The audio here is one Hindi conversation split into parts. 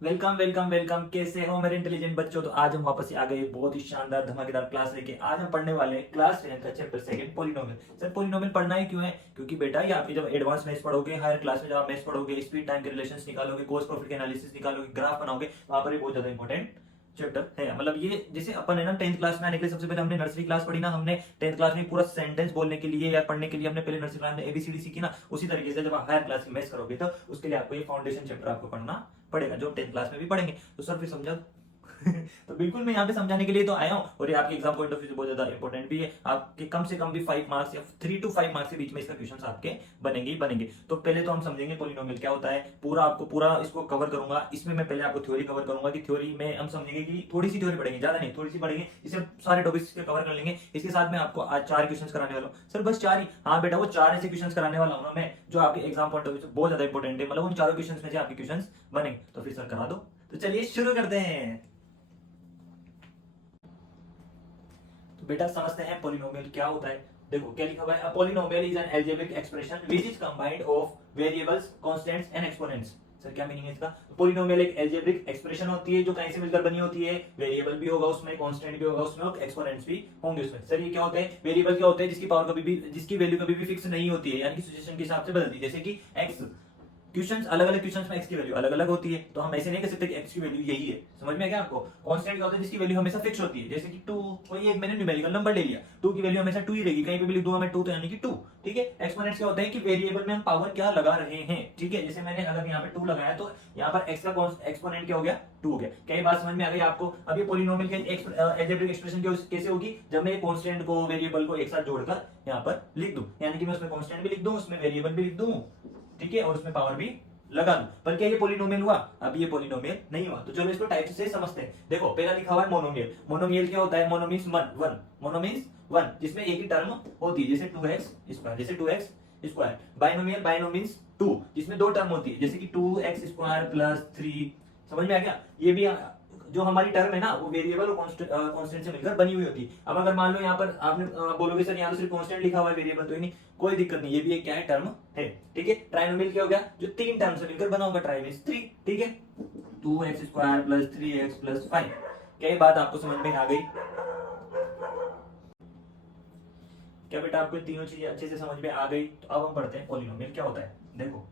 Welcome welcome welcome. कैसे हो मेरे इंटेलिजेंट बच्चों? तो आज हम वापस आ गए बहुत ही शानदार धमाकेदार क्लास लेके। आज हम पढ़ने वाले हैं क्लास 10 का chapter second polynomial. Sir polynomial पढ़ना ही क्यों है? क्योंकि बेटा ये आपकी जब एडवांस मैथ्स पढ़ोगे, हायर क्लास में जब आप मैथ्स पढ़ोगे, स्पीड टाइम के रिलेशंस निकालोगे, कॉस्ट प्रॉफिट के एनालिसिस निकालोगे, ग्राफ बनाओगे, वहां पर ये बहुत ज्यादा इंपॉर्टेंट चैप्टर है। मतलब ये जैसे अपन है ना 10th क्लास में आने के लिए सबसे पहले हमने नर्सरी क्लास पढ़ी ना, हमने 10th क्लास में पूरा सेंटेंस बोलने के लिए या पढ़ने के लिए हमने पहले नर्सरी क्लास में एबीसीडी सीखी ना, उसी तरीके से जब आप हायर क्लास की मैथ्स करोगे तो उसके लिए आपको ये फाउंडेशन चैप्टर आपको पढ़ना पड़ेगा, जो 10th क्लास में भी पढ़ेंगे। तो सर फिर समझा तो बिल्कुल मैं यहाँ पे समझाने के लिए तो आया हूँ, और ये आपके एग्जाम पॉइंट ऑफ व्यू से बहुत ज्यादा इंपॉर्टेंट भी है। आपके कम से कम भी 5 मार्क्स या 3 to 5 मार्क्स के बीच में इसका क्वेश्चन आपके बनेंगे ही बनेंगे। तो पहले तो हम समझेंगे पॉलिनोमियल क्या होता है, पूरा इसको कवर करूंगा। इसमें मैं पहले आपको थ्योरी कवर करूंगा कि थ्योरी में हम समझेंगे कि थोड़ी सी थ्योरी पढ़ेंगे, ज्यादा नहीं, थोड़ी सी पढ़ेंगे, इसे सारे टॉपिक्स कवर कर लेंगे। इसके साथ में आपको आज 4 क्वेश्चन कराने वाला हूँ। सर बस 4 ही? हाँ बेटा, वो 4 ऐसे क्वेश्चन कराने वाला हूँ ना मैं, जो आपके एग्जाम पॉइंट ऑफ व्यू से बहुत ज्यादा इंपॉर्टेंट है। मतलब उन चारों क्वेश्चन में से आपके क्वेश्चन बनेंगे। तो फिर सर करा दो। तो चलिए शुरू करते हैं। तो बेटा समझते हैं पॉलिनोमियल क्या होता है। देखो क्या लिखा हुआ है, polynomial is an algebraic expression which is combined of variables, constants and exponents. Sir क्या मीनिंग है इसका? पॉलिनोमियल एक अलजेब्रिक एक्सप्रेशन होती है जो कहीं से मिलकर बनी होती है। वेरिएबल भी होगा उसमें, कांस्टेंट भी होगा उसमें, और एक्सपोनेंट्स भी होंगे उसमें। सर ये क्या होते हैं? वेरिएबल क्या होते हैं? जिसकी पावर कभी भी, जिसकी वैल्यू कभी भी फिक्स नहीं होती है, यानी कि सिचुएशन के हिसाब से बदलती है। जैसे कि एक्स, क्वेश्चंस अलग अलग क्वेश्चंस में एक्स की वैल्यू अलग अलग होती है, तो हम ऐसे नहीं कह सकते कि एक्स की वैल्यू यही है। समझ में क्या आपको? कांस्टेंट क्या होता है? जिसकी वैल्यू हमेशा फिक्स होती है। जैसे कि 2, कोई एक मैंने न्यूमेरिकल नंबर ले लिया, 2 की वैल्यू हमेशा 2 ही रहेगी, कहीं पे भी लिख दूंगा मैं 2 तो यानी कि 2। ठीक है। एक्सपोनेंट्स क्या होता है कि वेरिएबल में हम पावर क्या लगा रहे हैं। ठीक है। जैसे मैंने अगर यहाँ पे 2 लगाया तो यहाँ पर एक्स का एक्सपोनेंट क्या हो गया? 2 हो गया। क्या ये बात समझ में आ गई आपको? अब ये पॉलिनोमियल की अलजेब्रिक एक्सप्रेशन कैसे होगी? जब मैं कांस्टेंट को, वेरिएबल को एक साथ जोड़कर यहाँ पर लिख दूं, यानी कि मैं उसमें कांस्टेंट भी लिख दूं, उसमें वेरिएबल भी लिख दूं, ठीक है, और उसमें पावर भी लगा दूं। पर क्या ये पॉलिनोमियल हुआ? अब ये पॉलिनोमियल नहीं हुआ। तो चलो इसको टाइप से समझते हैं। देखो पहला लिखा हुआ है मोनोमियल। मोनोमियल क्या होता है? Mono means one, mono means one, जिसमें एक ही टर्म होती है, जैसे 2x स्क्वायर, जैसे 2x स्क्वायर। बाइनोमियल, बाइनो मींस 2, जिसमें दो टर्म होती है, जैसे कि 2x स्क्वायर प्लस 3। समझ में आ गया? ये भी जो हमारी टर्म है ना, वो वेरिएबल और कांस्टेंट से मिलकर बनी हुई होती है। अब अगर मान लो यहाँ पर आपने बोलोगे सर यहाँ तो सिर्फ कांस्टेंट लिखा हुआ है, वेरिएबल तो ही नहीं, कोई दिक्कत नहीं, ये भी एक क्या है? टर्म है। ठीक है। ट्राइनोमियल क्या हो गया? जो 3 टर्म से मिलकर बना होगा, ट्राई मींस 3। ठीक है। 2x square plus 3x plus 5। क्या ये बात आपको समझ में आ गई? क्या बेटा आपको तीनों चीजें अच्छे से समझ में आ गई? तो अब हम पढ़ते हैं पॉलिनोमियल क्या होता है। देखो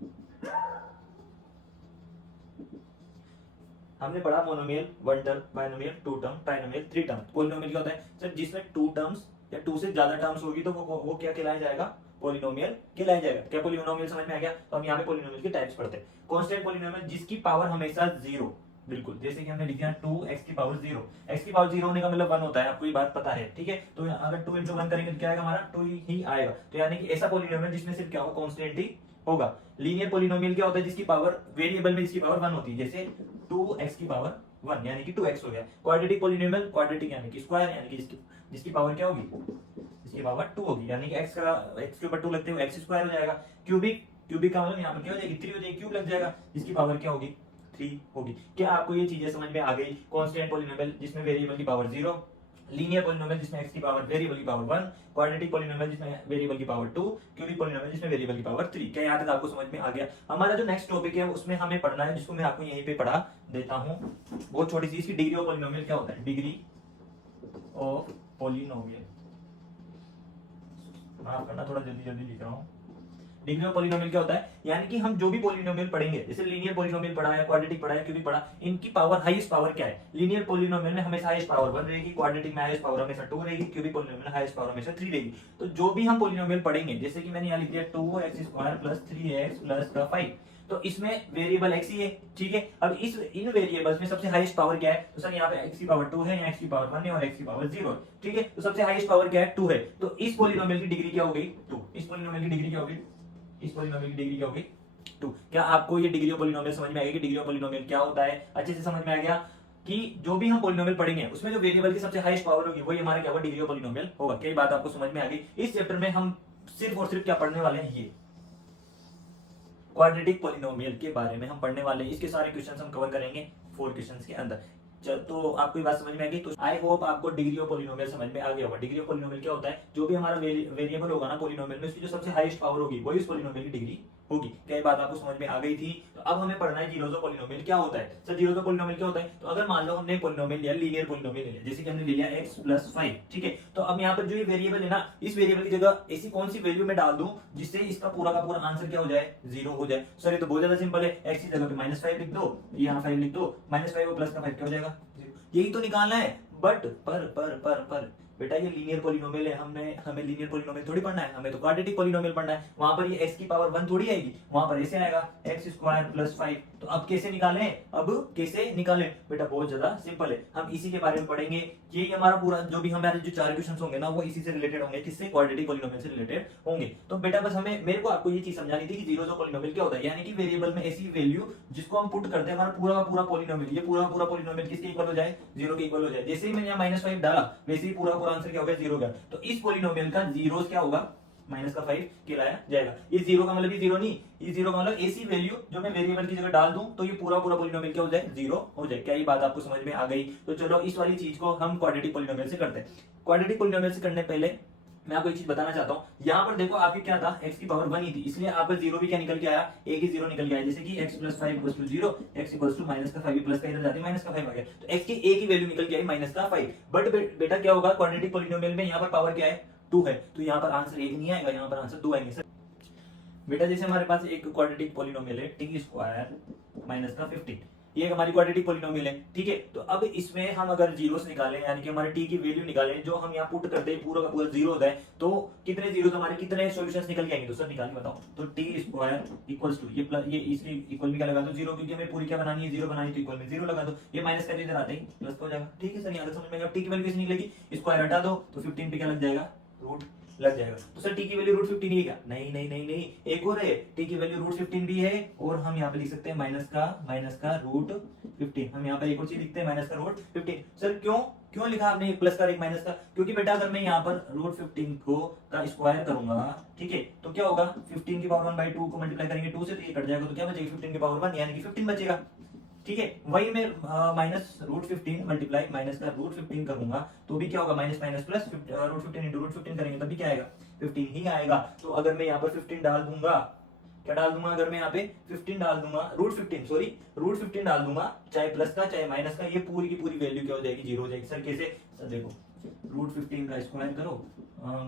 हमने पढ़ा monomial 1 term, binomial 2 term, trinomial 3 term. Polynomial क्या होता है? सर जिसमें 2 टर्म्स या 2 से ज्यादा टर्म्स होगी तो वो क्या कहलाया जाएगा? पॉलिनोमियल कहलाया जाएगा। क्या पॉलिनोमियल समझ में आ गया? तो हम यहाँ पे पॉलिनोमियल के टाइप्स पढ़ते हैं। कांस्टेंट पॉलिनोमियल, जिसकी पावर हमेशा 0, बिल्कुल जैसे कि हमने लिखा 2x की पावर 0। x की पावर 0 होने का मतलब 1 होता है, आपको ये बात पता है। ठीक है। तो अगर 2 into 1 करेंगे तो क्या आएगा? हमारा 2 ही आएगा। तो यानी कि ऐसा पॉलिनोमियल जिसमें सिर्फ क्या होगा? कांस्टेंट ही होगा। लीनियर पॉलिनोमियल क्या होता है? जिसकी पावर, वेरिएबल में जिसकी पावर 1 होती है, जैसे 2x की पावर 1 यानी कि 2x हो गया। क्वाड्रेटिक पॉलिनोमियल, क्वाड्रेटिक यानी कि स्क्वायर, यानी कि जिसकी पावर क्या होगी? जिसकी पावर 2 होगी, यानी कि x के ऊपर 2 लगते हुए x स्क्वायर हो जाएगा। क्यूबिक, क्यूबिक का मतलब यहाँ पर क्या हो जाएगी? 3 हो जाएगी, क्यूब लग जाएगा, जिसकी पावर क्या होगी? 3 होगी। क्या आपको ये चीजें समझ में आ गई? कांस्टेंट पॉलिनोमियल जिसमें वेरिएबल की पावर 0, लीनियर पॉलिनोमियल जिसमें x की पावर, वेरिएबल की पावर 1, क्वाड्रेटिक पॉलिनोमियल जिसमें वेरिएबल की पावर 2, क्यूबिक पॉलिनोमियल जिसमें वेरिएबल की पावर 3। क्या यहाँ तक आपको समझ में आ गया? हमारा जो नेक्स्ट टॉपिक है उसमें हमें पढ़ना है, जिसको मैं आपको यहीं पे पढ़ा देता हूँ। बहुत छोटी सी, इसकी डिग्री ऑफ पॉलिनोमियल क्या होता है? डिग्री ऑफ पॉलिनोमियल, माफ करना थोड़ा जल्दी जल्दी लिख रहा हूँ। डिग्री ऑफ पॉलिनोमियल क्या होता है? यानी कि हम जो भी पॉलिनोमियल पढ़ेंगे, जैसे लीनियर पॉलिनोमियल पढ़ा है, क्वाड्रेटिक पढ़ा है, क्यूबिक पढ़ा, इनकी पावर, हाईएस्ट पावर क्या है? लीनियर पॉलिनोमियल में हमेशा हाईएस्ट पावर 1 रहेगी, क्वाड्रेटिक में हाईएस्ट पावर हमेशा 2 रहेगी, क्यूबिक पॉलिनोमियल में हाईएस्ट पावर हमेशा 3 रहेगी। तो जो भी हम पॉलिनोमियल पढ़ेंगे, जैसे कि मैंने यहाँ लिख दिया 2x square plus 3x plus 5, तो इसमें वेरिएबल x ही है। ठीक है। अब इन वेरिएबल्स में सबसे हाईएस्ट पावर क्या है? तो सर यहाँ पे x की पावर 2 है, यहाँ x की पावर 1 है, और x की पावर 0 है। ठीक है। तो सबसे हाईएस्ट पावर क्या है? 2 है। तो इस पॉलिनोमियल की डिग्री क्या हो गई? 2। इस पॉलिनोमियल की डिग्री क्या होगी? इस पॉलिनोमियल की डिग्री क्या होगी? 2। क्या आपको ये डिग्री ऑफ पॉलिनोमियल समझ में आ गया कि डिग्री ऑफ पॉलिनोमियल क्या होता है? अच्छे से समझ में आ गया कि जो भी हम पॉलिनोमियल पढ़ेंगे उसमें जो वेरिएबल की सबसे हाईएस्ट पावर होगी वही हमारा क्या होगा? डिग्री ऑफ पॉलिनोमियल होगा। क्या बात आपको समझ में आ गई? इस चैप्टर में हम सिर्फ और सिर्फ क्या पढ़ने वाले हैं? ये क्वाड्रेटिक पॉलिनोमियल के बारे में हम पढ़ने वाले हैं। इसके सारे क्वेश्चंस हम कवर करेंगे 4 क्वेश्चंस के अंदर। तो आपको ये बात समझ में आ गई? तो आई होप आपको डिग्री ऑफ पॉलिनोमियल समझ में आ गया होगा। डिग्री ऑफ पॉलिनोमियल क्या होता है? जो भी हमारा वेरिएबल होगा ना पॉलिनोमियल में, उसकी जो सबसे हाईएस्ट पावर होगी वही उस पॉलिनोमियल की डिग्री होगी। क्या ये बात आपको समझ में आ गई थी? तो अब हमें पढ़ना है जीरोस ऑफ पॉलिनोमियल क्या होता है। सर जीरोस ऑफ पॉलिनोमियल क्या होता है? तो अगर मान लो हमने पॉलिनोमियल लिया, लीनियर पॉलिनोमियल लिया, जैसे कि हमने लिया x+5, ठीक है। तो अब यहाँ पर जो ये वेरिएबल है ना, इस वेरिएबल की जगह ऐसी कौन सी वैल्यू में डाल दूं जिससे इसका पूरा का पूरा आंसर क्या हो जाए, 0 हो जाए। सर ये तो बहुत ज्यादा सिंपल है, x की जगह पे -5 लिख दो, यहाँ 5 लिख दो, -5 और प्लस का 5 क्या हो जाएगा, 0। यही तो निकालना है। बट पर बेटा ये लीनियर पॉलिनोमियल है, हमें लीनियर पॉलिनोमियल थोड़ी पढ़ना है, हमें तो क्वाड्रेटिक पॉलिनोमियल पढ़ना है। वहां पर ये x की पावर 1 थोड़ी आएगी, वहां पर ऐसे आएगा x² + 5। तो अब कैसे निकालें, बेटा बहुत ज्यादा सिंपल है, हम इसी के बारे में पढ़ेंगे। ये हमारा पूरा जो भी हमारे जो 4 क्वेश्चंस होंगे ना, वो इसी से रिलेटेड होंगे, किससे, क्वाड्रेटिक पॉलिनोमियल से रिलेटेड होंगे। तो बेटा बस मेरे को आपको ये चीज समझानी थी कि जीरोस ऑफ पॉलिनोमियल क्या होता है, यानी कि वेरिएबल में ऐसी वैल्यू जिसको हम पुट करते हैं, हमारा पूरा पूरा पॉलिनोमियल, ये पूरा पूरा पॉलिनोमियल किसके इक्वल हो जाए, 0 के इक्वल हो जाए। जैसे ही मैंने यहाँ -5 डाला, वैसे ही पूरा पूरा आंसर क्या हो गया, 0 का। तो इस पॉलिनोमियल का जीरोस क्या होगा, -5 कहलाया जाएगा। ये 0 का मतलब 0 नहीं, ये 0 का मतलब ऐसी वैल्यू जो मैं वेरिएबल की जगह डाल दूं तो ये पूरा पूरा पॉलिनोमियल क्या हो जाए, 0 हो जाए। क्या ये बात आपको समझ में आ गई? तो चलो इस वाली चीज को हम क्वाड्रेटिक पॉलिनोमियल से करते हैं। क्वाड्रेटिक पॉलिनोमियल से करने पहले मैं आपको एक चीज बताना चाहता हूं। यहाँ पर देखो आपकी क्या था, x की पावर 1 ही थी, इसलिए आपका 0 भी क्या निकल के आया, एक ही 0 निकल के आया। जैसे कि x + 5 = 0, x = -5 प्लस का इधर जाते -5 आ गया, तो x की एक ही वैल्यू निकल के आई -5। बट बेटा क्या होगा, क्वाड्रेटिक पॉलिनोमियल में यहाँ पर पावर क्या है, 2 है, तो यहाँ पर आंसर 1 नहीं आएगा, यहाँ पर आंसर 2 आएंगे। सर बेटा जैसे हमारे पास एक क्वाड्रेटिक पॉलिनोमियल है t² -15, ये हमारी क्वाड्रेटिक पॉलिनोमियल है, ठीक है। तो अब इसमें हम अगर जीरोस निकालें, यानी कि हमारे t की वैल्यू निकालें, जो हम यहाँ पुट करते हैं पूरा का पूरा 0 होता है, तो कितने जीरोस हमारे, कितने सॉल्यूशंस निकल के आएंगे, तो सर निकाल के बताओ। तो t² ये इसलिए इक्वल भी क्या लगा दो 0, क्योंकि हमें पूरी क्या बनानी है, 0 बनानी, तो इक्वल में 0 लगा दो। ये माइनस का इधर आते ही प्लस हो जाएगा, ठीक है सर। यहाँ तक समझ में आएगा। t की वैल्यू कैसे निकलेगी, स्क्वायर हटा दो तो 15 पे क्या लग जाएगा, रूट लग जाएगा। तो सर t की वैल्यू √15 ही है क्या, नहीं, एक और है, t की वैल्यू √15 भी है, और हम यहाँ पे लिख सकते हैं माइनस का √15। हम यहाँ पर एक और चीज लिखते हैं, माइनस का √15। सर क्यों लिखा आपने एक प्लस का एक माइनस का, क्योंकि बेटा अगर मैं यहाँ पर √15 को का स्क्वायर करूंगा, ठीक है, तो क्या होगा, 15 की पावर 1/2 को मल्टीप्लाई करेंगे 2 से, तो ये कट जाएगा, तो क्या बचेगा, 15 की पावर 1 यानी कि 15 बचेगा, ठीक है। वही मैं -√15 मल्टीप्लाई माइनस का √15 करूंगा, तो भी क्या होगा, माइनस प्लस √15 × √15 करेंगे तब भी क्या आएगा, 15 ही आएगा। तो अगर मैं यहाँ पर 15 डाल दूंगा, क्या डाल दूंगा, अगर मैं यहाँ पे 15 डाल दूंगा, √15 डाल दूंगा, चाहे प्लस का चाहे माइनस का, ये पूरी की पूरी वैल्यू क्या हो जाएगी, 0 हो जाएगी। सर कैसे, सर देखो √15 का स्क्वायर करो,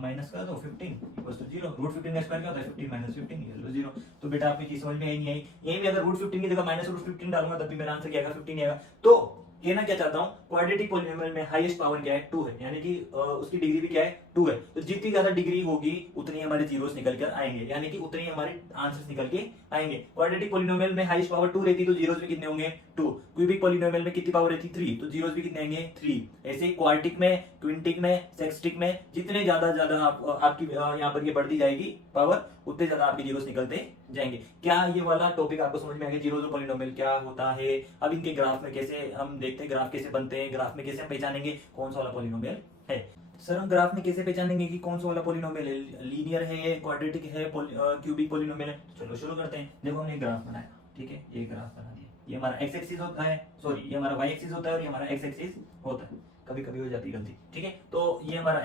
माइनस कर दो 15 = 0। √15 का स्क्वायर क्या होता है, 15 - 15 ये 0। तो बेटा आपकी चीज समझ में आई नहीं आई? यही में अगर √15 की जगह -√15 डालूंगा तब भी मेरा आंसर क्या आएगा, 15 आएगा। तो कहना क्या चाहता हूं, क्वाड्रेटिक पॉलिनोमियल में हाईएस्ट पावर क्या है, 2 है, यानी कि उसकी डिग्री भी क्या है, 2 है। तो जितनी ज्यादा डिग्री होगी उतनी हमारे जीरोस निकल कर आएंगे, यानी कि उतनी हमारे आंसर्स निकल के आएंगे। क्वाड्रेटिक पॉलिनोमियल में हाईएस्ट पावर 2 रहती, तो जीरोस भी कितने होंगे, 2। क्यूबिक पॉलिनोमियल में कितनी पावर रहती, 3, तो जीरोस भी कितने आएंगे, 3। ऐसे ही क्वार्टिक में, क्विंटिक में, सेक्सटिक में जितने ज्यादा आपकी यहाँ पर ये बढ़ती जाएगी पावर, उतने ज्यादा आपके जीरोस निकलते जाएंगे। क्या ये वाला टॉपिक आपको समझ में आ गया, जीरोस ऑफ पॉलिनोमियल क्या होता है? अब इनके ग्राफ में कैसे हम देखते हैं, ग्राफ कैसे बनते हैं, ग्राफ में कैसे हम पहचानेंगे कौन सा वाला पॉलिनोमियल है। सर हम ग्राफ में कैसे पहचानेंगे कि कौन सा वाला पॉलिनोमियल है, लीनियर है, क्वाड्रेटिक है, क्यूबिक पॉलिनोमियल है? चलो शुरू करते हैं। देखो हमने ग्राफ बनाया, ठीक है, ये ग्राफ बना दिया, ये हमारा एक्स एक्सिस होता है, सॉरी ये हमारा वाई एक्सिस होता है, और ये हमारा एक्स एक्सिस होता है, कभी कभी हो जाती है गलती, ठीक है। तो ये हमारा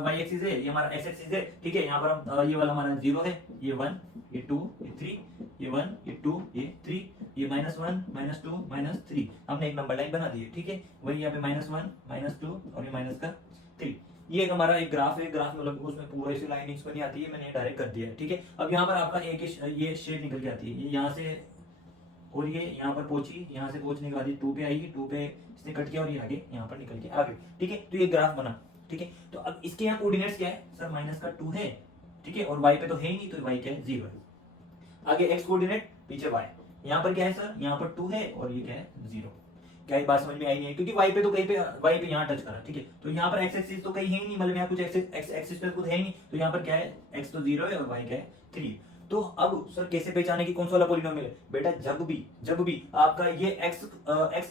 वाई एक्सिस है, ये हमारा एक्स एक्सिस है, ठीक है। यहाँ पर हम ये वाला हमारा 0 है, ये 1, ये 2, ये 3, ये 1, ये 2, ये 3, ये -1, -2, -3, हमने एक नंबर लाइन बना दी है, ठीक है। वही यहाँ पे -1, -2 और ये -3, ये हमारा एक ग्राफ है। ग्राफ मतलब उसमें पूरा ऐसी लाइनिंग्स बनी आती है, मैंने डायरेक्ट कर दिया है, ठीक है। अब यहाँ पर आपका एक ये शेड निकल के आती है, ये यहाँ से, और ये यहाँ पर पहुंची, यहाँ से पहुंचने के बाद ये 2 पे आएगी, 2 पे इसने कट किया और ये आगे यहाँ पर निकल के आ गई, ठीक है। तो ये ग्राफ बना, ठीक है। तो अब इसके यहाँ कोऑर्डिनेट्स क्या है, सर -2 है, ठीक है, और y पे तो है ही नहीं, तो y क्या है, 0 है। आगे x कोऑर्डिनेट, पीछे y, यहाँ पर क्या है सर, यहाँ पर 2 है, और ये क्या है, 0। क्या ये बात समझ में आई नहीं है, क्योंकि y पे तो कहीं पे y पे यहाँ टच करा, ठीक है। तो यहाँ पर x एक्सिस तो कहीं है ही नहीं, मतलब यहाँ कुछ x एक्सिस पे कुछ है ही नहीं, तो यहाँ पर क्या है, x तो 0 है और y क्या है, 3। तो अब सर कैसे पहचाने कि कौन सा वाला पॉलिनोमियल है? बेटा जब भी आपका ये x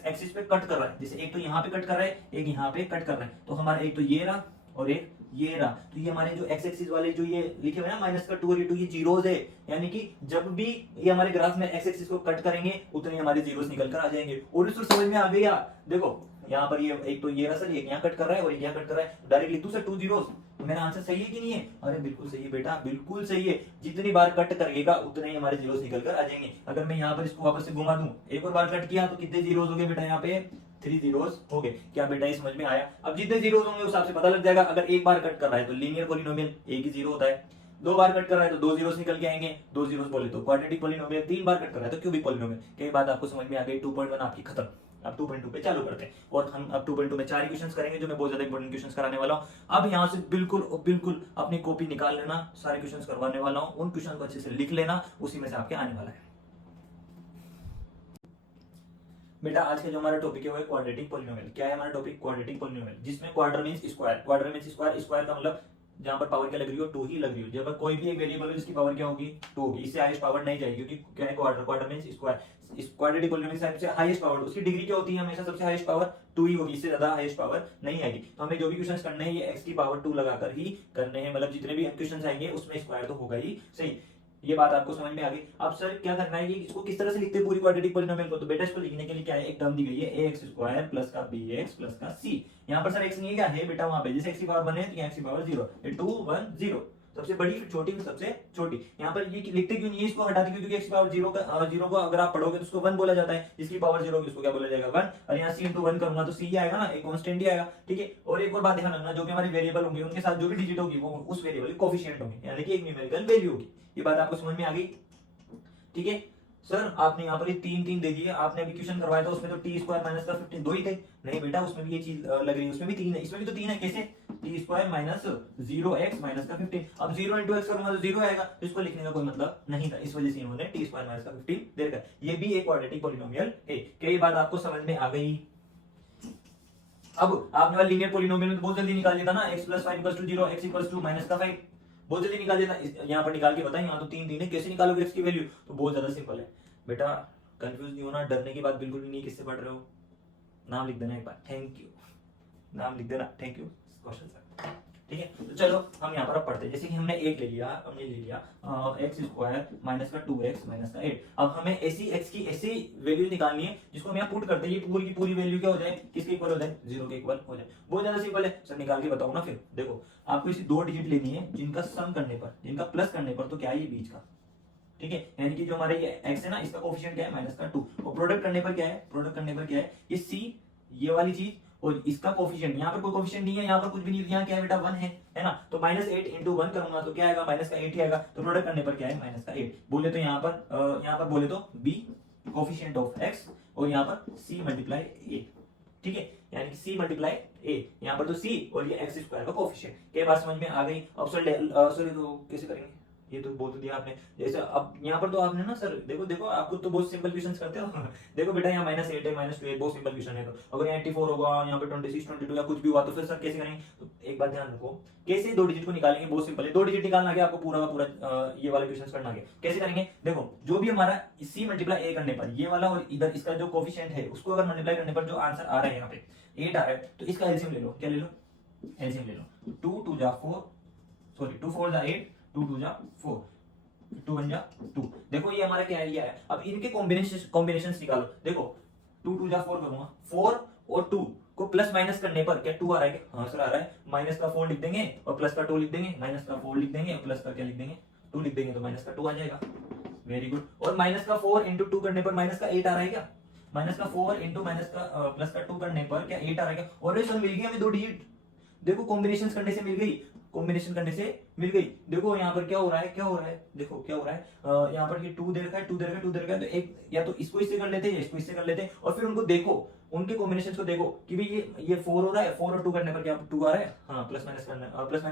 एक्सिस पे कट कर रहा है, जैसे एक तो यहाँ पे कट कर रहा है, एक यहाँ पे कट कर रहा है, तो हमारा एक तो ये रहा और एक ये रहा, तो ये हमारे जो x एक्सिस वाले जो ये लिखे हुए हैं ना -2 और ये 2, ये जीरोस है, यानी कि जब भी ये हमारे ग्राफ में x एक्सिस को कट करेंगे उतने हमारे जीरोस निकल कर आ जाएंगे। और इस समझ में आ गया, देखो यहाँ पर ये एक तो ये रहा सर, ये यहाँ कट कर रहा है और ये यहाँ कट कर रहा है, डायरेक्ट लिख दूं सर 2 जीरोस, मेरा आंसर सही है कि नहीं है? अरे बिल्कुल सही है बेटा, बिल्कुल सही है। जितनी बार कट करेगा उतने ही हमारे जीरोस निकल कर आ जाएंगे। अगर मैं यहाँ पर इसको वापस से घुमा दूं, एक और बार कट किया तो कितने जीरोस हो गए बेटा? यहाँ पे 3 जीरोस हो गए। क्या बेटा ये समझ में आया? अब जितने जीरोस होंगे उस हिसाब से पता लग जाएगा। अगर एक बार कट कर रहा है तो लीनियर पॉलिनोमियल एक ही जीरो होता है, 2 बार कट कर रहा है तो 2 जीरोस निकल के आएंगे, 2 जीरोस बोले तो क्वाड्रेटिक पॉलिनोमियल, 3 बार कट कर रहा है तो क्यूबिक पॉलिनोमियल। क्या बात आपको समझ में आ गई? 2.1 आपकी खत्म। अब 2.2 पे चालू करते हैं और हम अब 2.2 में 4 क्वेश्चंस करेंगे जो मैं बहुत ज्यादा इंपॉर्टेंट क्वेश्चंस कराने वाला हूं। अब यहां से बिल्कुल बिल्कुल अपनी कॉपी निकाल लेना, सारे क्वेश्चंस करवाने वाला हूं, उन क्वेश्चन को अच्छे से लिख लेना, उसी में से आपके आने वाला है। बेटा आज का जो हमारा टॉपिक है वो है क्वाड्रेटिक पॉलिनोमियल। क्या है हमारा टॉपिक? क्वाड्रेटिक पॉलिनोमियल, जिसमें quadr means square, quadr means square, square का मतलब जहां पर पावर क्या लग रही हो? 2 ही लग रही हो। जब कोई भी एक वेरिएबल हो जिसकी पावर क्या होगी? 2 होगी, इससे हाईएस्ट पावर नहीं जाएगी, क्योंकि क्या है क्वाड्र, क्वाड्र मींस स्क्वायर, इस क्वाड्रेटिक पॉलिनोमियल सबसे हाईएस्ट पावर, उसकी डिग्री क्या होती है? हमेशा सबसे हाईएस्ट पावर 2 ही होगी, इससे ज्यादा हाईएस्ट पावर नहीं आएगी। तो हमें जो भी क्वेश्चंस करने हैं ये x की पावर 2 लगाकर ही करने हैं, मतलब जितने भी क्वेश्चंस आएंगे उसमें स्क्वायर तो होगा ही सही। ये बात आपको समझ में आ गई? अब सर क्या करना है, कि इसको किस तरह से लिखते हैं पूरी क्वाड्रेटिक पॉलिनोमियल को? तो बेटा इसको लिखने के लिए क्या है, एक टर्म दी गई है ax स्क्वायर प्लस का bx प्लस का c। यहाँ पर सर x नहीं है, क्या है बेटा? वहां पे जैसे x की पावर 1 है तो यहाँ x की पावर 0, 2 1 0, सबसे बड़ी फिर छोटी फिर सबसे छोटी। यहाँ पर ये लिखते क्यों नहीं है? इसको हटा देंगे क्योंकि x की पावर 0 का 0 को अगर आप पढ़ोगे तो उसको 1 बोला जाता है, जिसकी पावर 0 होगी उसको क्या बोला जाएगा? 1। और यहाँ c इंटू 1 करूंगा तो c ही आएगा ना, एक कांस्टेंट ही आएगा। ठीक है, और एक और बात ध्यान रखना, जो भी हमारे वेरिएबल होंगे उनके साथ जो भी डिजिट होगी वो उस वेरिएबल की कोफिशिएंट होगी, यानी कि एक न्यूमेरिकल वैल्यू होगी। ये बात आपको समझ में आ गई? ठीक है सर, आपने यहाँ पर 3 दे दिए, आपने अभी क्वेश्चन करवाया था उसमें तो टी स्क्वायर माइनस का 15 दो ही थे। नहीं बेटा, उसमें भी ये चीज लग रही है, उसमें भी 3 है, इसमें भी तो 3 है। कैसे? T square minus 0x minus का 15। अब 0 इंटू एक्स करूंगा तो 0 आएगा, तो इसको लिखने का कोई मतलब नहीं था, इस वजह से इन्होंने टी स्क्वायर माइनस का 15 दे रखा है। ये भी एक क्वाड्रेटिक पॉलिनोमियल है। क्या ये बात आपको समझ में आ गई? अब आपने वाला लीनियर पॉलिनोमियल में तो बहुत जल्दी निकाल दिया था ना, x + 5 = 0, x = माइनस का 5, बहुत जल्दी निकाल दिया था। यहाँ पर निकाल के बताएं, यहाँ तो 3 है, कैसे निकालोगे x की वैल्यू? तो बहुत ज्यादा सिंपल है बेटा, कंफ्यूज नहीं होना, डरने की बात बिल्कुल भी नहीं। किससे पढ़ रहे हो? नाम लिख देना एक बार, थैंक यू, नाम लिख देना, थैंक यू क्वेश्चन सर। ठीक है, तो चलो हम यहाँ पर अब पढ़ते हैं। जैसे कि हमने एक ले लिया, हमने ले लिया x स्क्वायर माइनस का 2x माइनस का 8। अब हमें ऐसी x की ऐसी वैल्यू निकालनी है जिसको हम यहाँ पुट करते हैं, ये पूरी की पूरी वैल्यू क्या हो जाए? किसके इक्वल हो जाए? 0 के इक्वल हो जाए। बहुत ज्यादा सिंपल है सर, निकाल के बताऊं ना? फिर देखो, आपको इसी 2 डिजिट लेनी है जिनका सम करने पर, जिनका प्लस करने पर तो क्या है? ये बीच का। ठीक है, यानी कि जो हमारे ये x है ना, इसका कोफिशिएंट क्या है? माइनस का 2। और प्रोडक्ट करने पर क्या है? प्रोडक्ट करने पर क्या है? ये c, ये वाली चीज, और इसका कोफिशिएंट, यहाँ पर कोई कोफिशिएंट नहीं है, यहाँ पर कुछ भी नहीं, यहाँ क्या है बेटा? 1 है ना? तो -8 इंटू 1 करूंगा तो क्या आएगा? माइनस का 8 ही आएगा। तो प्रोडक्ट करने पर क्या है? माइनस का 8। बोले तो यहाँ पर बोले तो b कोफिशिएंट ऑफ x, और यहाँ पर c मल्टीप्लाई a। ठीक है, यानी कि c मल्टीप्लाई a, यहाँ पर तो c और ये x स्क्वायर का कोफिशिएंट। क्या बात समझ में आ गई? अब सॉरी तो कैसे करेंगे? ये तो बोल दिया आपने। जैसे अब यहाँ पर तो आपने ना सर, देखो आप तो बहुत सिंपल क्वेश्चंस करते हो। देखो बेटा, यहाँ -8 है, -2 है, बहुत सिंपल क्वेश्चन है। तो अगर यहाँ 84 होगा, यहाँ पे 26 22 या कुछ भी हुआ तो फिर सर कैसे करेंगे? तो एक बात ध्यान रखो, कैसे 2 डिजिट को निकालेंगे? बहुत सिंपल है, 2 डिजिट निकालना है आपको, पूरा का पूरा ये वाला क्वेश्चन करना है। कैसे करेंगे? देखो, जो भी हमारा c मल्टीप्लाई a करने पर ये वाला और इधर इसका जो कोफिशिएंट है उसको अगर मल्टीप्लाई करने पर जो आंसर आ रहा है यहाँ पे 8 आ रहा है, तो इसका एलसीएम ले लो। क्या ले लो? एलसीएम ले लो। 2 2 जा 4, सॉरी 2 4 जा 8, 2 2 जा 4, 2 1 जा 2। देखो ये हमारा क्या है? ये है। अब इनके कॉम्बिनेशंस निकालो। देखो 2 2 जा 4 करूंगा, 4 और 2 को प्लस माइनस करने पर क्या 2 आ रहा है? क्या? हाँ सर आ रहा है। माइनस का 4 लिख देंगे और प्लस का 2 लिख देंगे, माइनस का 4 लिख देंगे और प्लस का क्या लिख देंगे? 2 लिख देंगे, तो माइनस का 2 आ जाएगा। Very good. और माइनस का 4 इंटू 2 करने पर माइनस का 8 आ रहा है क्या? माइनस का 4 इंटू माइनस का प्लस का 2 करने पर क्या 8 आ रहा है क्या? और ये सर मिल गई हमें 2 डिजिट। देखो कॉम्बिनेशन करने से मिल गई, कॉम्बिनेशन करने से मिल गई। देखो यहाँ पर क्या हो रहा है? क्या हो रहा है? देखो क्या हो रहा है? यहाँ पर ये 2 दे रखा है, 2 दे रखा है, 2 दे रखा है, तो एक या तो इसको इससे कर लेते हैं या इसको इससे कर लेते हैं, और फिर उनको देखो, उनके कॉम्बिनेशन को देखो कि भाई ये 4 हो रहा है, 4 और 2 करने पर क्या 2 आ रहा है? हाँ, प्लस माइनस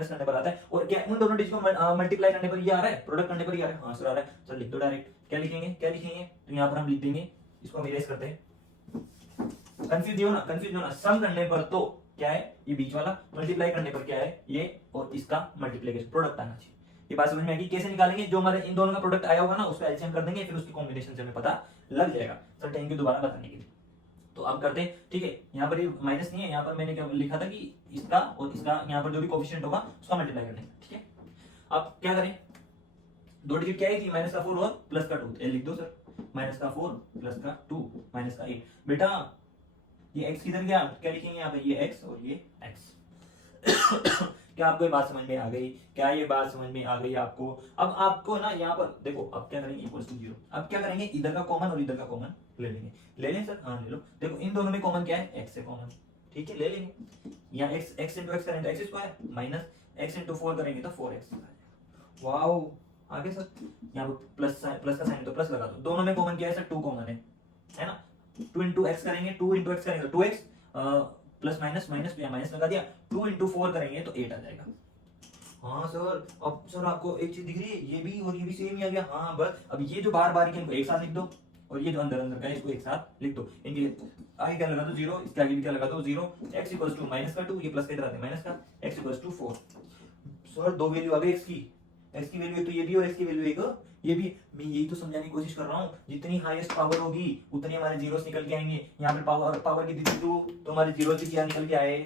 करने पर आता है। और क्या उन दोनों डिजिट को मल्टीप्लाई करने पर ये आ रहा है? प्रोडक्ट करने पर ये आ रहा है? हाँ सर आ रहा है। सर लिख दो डायरेक्ट। क्या लिखेंगे? क्या लिखेंगे? तो यहाँ पर हम लिख देंगे, इसको हम इरेज करते हैं। कंफ्यूज हो ना, कंफ्यूज हो ना। सम करने पर तो क्या है? ये बीच वाला, मल्टीप्लाई करने पर क्या है? ये और इसका मल्टीप्लिकेशन, प्रोडक्ट आना चाहिए। ये बात समझ में आएगी? कैसे निकालेंगे? जो हमारे इन दोनों का प्रोडक्ट आया होगा ना उसका एलसीएम कर देंगे, फिर उसकी कॉम्बिनेशन से हमें पता लग जाएगा। सर थैंक यू दोबारा बताने के लिए। तो अब करते हैं। ठीक है, यहाँ पर ये माइनस नहीं है, यहाँ पर मैंने क्या लिखा था कि इसका और इसका यहाँ पर जो भी कोफिशिएंट होगा उसका मल्टीप्लाई करना है। ठीक है, अब क्या करें? 2 डिजिट क्या है? माइनस का 4 और प्लस का 2 लिख दो सर। माइनस का 4 प्लस का 2 माइनस का 8। बेटा ये x किधर गया? क्या लिखेंगे यहाँ पे? ये x और ये x। क्या आपको ये बात समझ में आ गई? क्या ये बात समझ में आ गई आपको? अब आपको ना यहाँ पर देखो, अब क्या करेंगे, इक्वल्स टू 0। अब क्या करेंगे, इधर का कॉमन और इधर का कॉमन ले लेंगे। ले लें सर? हाँ ले लो। देखो इन दोनों में कॉमन क्या है, x है कॉमन, ठीक है ले लेंगे। यहाँ x इंटू एक्स करेंगे तो x square, minus x into 4 करेंगे तो 4x। वाओ, आगे सर यहाँ पर प्लस का साइन तो प्लस लगा दो। दोनों में कॉमन क्या है सर, 2 कॉमन है ना। 2 इंटू एक्स करेंगे, 2 इंटू एक्स करेंगे तो 2x, प्लस माइनस माइनस या माइनस लगा दिया। 2 इंटू 4 करेंगे तो 8 आ जाएगा। हाँ सर, अब सर आपको एक चीज दिख रही है, ये भी और ये भी सेम ही आ गया। हाँ बस अब ये जो बार बार के इनको एक साथ लिख दो, और ये जो अंदर अंदर का है इसको एक साथ लिख दो। इनके आगे क्या लगा दो, 0, इसके आगे भी क्या लगा दो, 0। x इक्वल्स टू माइनस का 2, ये प्लस के इधर आते हैं माइनस का, x इक्वल्स टू 4। सर दो वैल्यू आ गई x की वैल्यू एक तो ये भी और x की वैल्यू एक ये भी। मैं यही तो समझाने की कोशिश कर रहा हूँ, जितनी हाईएस्ट पावर होगी उतनी हमारे जीरोस निकल के आएंगे। यहाँ पे पावर की दी 2 तो हमारे जीरोस भी क्या निकल के आए,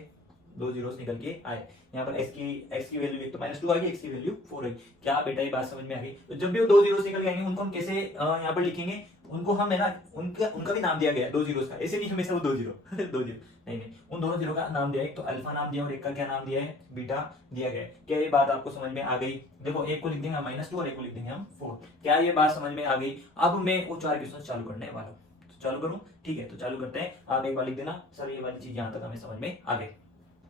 2 जीरोस निकल के आए। यहाँ पर x की वैल्यू एक तो -2 आ गई, x की वैल्यू 4 आई। क्या बेटा ये बात समझ में आ गई? तो जब भी वो 2 जीरोस निकल के आएंगे उनको हम कैसे यहाँ पर लिखेंगे, उनको हम है ना, उनका भी नाम दिया गया है 2 जीरोस का, ऐसे नहीं हमेशा वो 2 जीरो 2 जीरो नहीं, उन दोनों जीरो का नाम दिया है। एक तो अल्फा नाम दिया और एक का क्या नाम दिया है, बीटा दिया गया है। क्या ये बात आपको समझ में आ गई? देखो एक को लिख देंगे हम -2 और एक को लिख देंगे हम 4। क्या ये बात समझ में आ गई? अब मैं वो 4 क्वेश्चन चालू करने वाला हूँ, तो चालू करूँ? ठीक है, तो चालू करते हैं। आप एक बार लिख देना सर ये वाली चीज यहाँ तक हमें समझ में आ गई।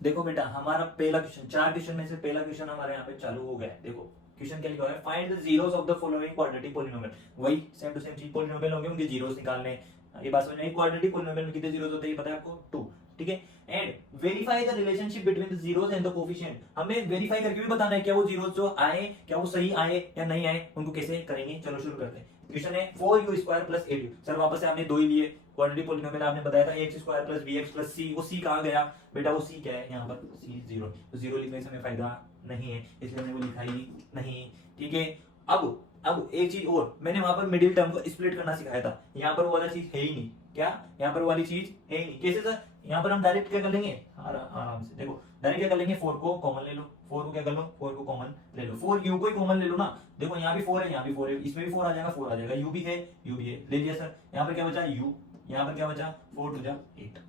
देखो बेटा हमारा पहला क्वेश्चन, 4 क्वेश्चन में से पहला क्वेश्चन हमारे यहाँ पे चालू हो गया है। देखो क्वेश्चन क्या लिखा है, find the zeros of the following quadratic polynomial. वही सेम टू सेम चीज, पॉलिनोमियल होंगे उनके जीरोस निकालने। ये बात समझ में आई? क्वाड्रेटिक पॉलिनोमियल में कितने जीरोस होते हैं ये पता है आपको, 2, ठीक है। And verify the relationship between the zeros and the coefficient. हमें वेरीफाई करके भी बताना है क्या वो जीरोस जो आए क्या वो सही आए या नहीं आए, उनको कैसे करेंगे। चलो शुरू करते हैं। क्वेश्चन है 4u square plus 8u। Sir वापस से आपने दो ही लिए, क्वाड्रेटिक पॉलिनोमियल आपने बताया था x square plus bx plus c। वो c कहाँ गया बेटा, वो c क्या है यहाँ पर, c 0। तो 0 लिखने से हमें फायदा नहीं है, इसलिए हमने वो लिखा ही नहीं, ठीक है। अब एक चीज और, मैंने वहां पर मिडिल टर्म को स्प्लिट करना सिखाया था। यहाँ पर वो वाला चीज है ही नहीं। क्या यहाँ पर वाली चीज है ही नहीं? कैसे सर? यहाँ पर हम डायरेक्ट क्या कर लेंगे, आराम से देखो डायरेक्ट क्या कर लेंगे, 4 को कॉमन ले लो। 4 को क्या कर लो, 4 को कॉमन ले लो। 4u को ही कॉमन ले लो ना। देखो यहाँ भी 4 है, यहाँ भी 4 है, इसमें भी 4 आ जाएगा, 4 आ जाएगा। u भी है, ले लिया सर। यहाँ पर क्या बचा, u। यहाँ पर क्या बचा, 4 टू जा 8।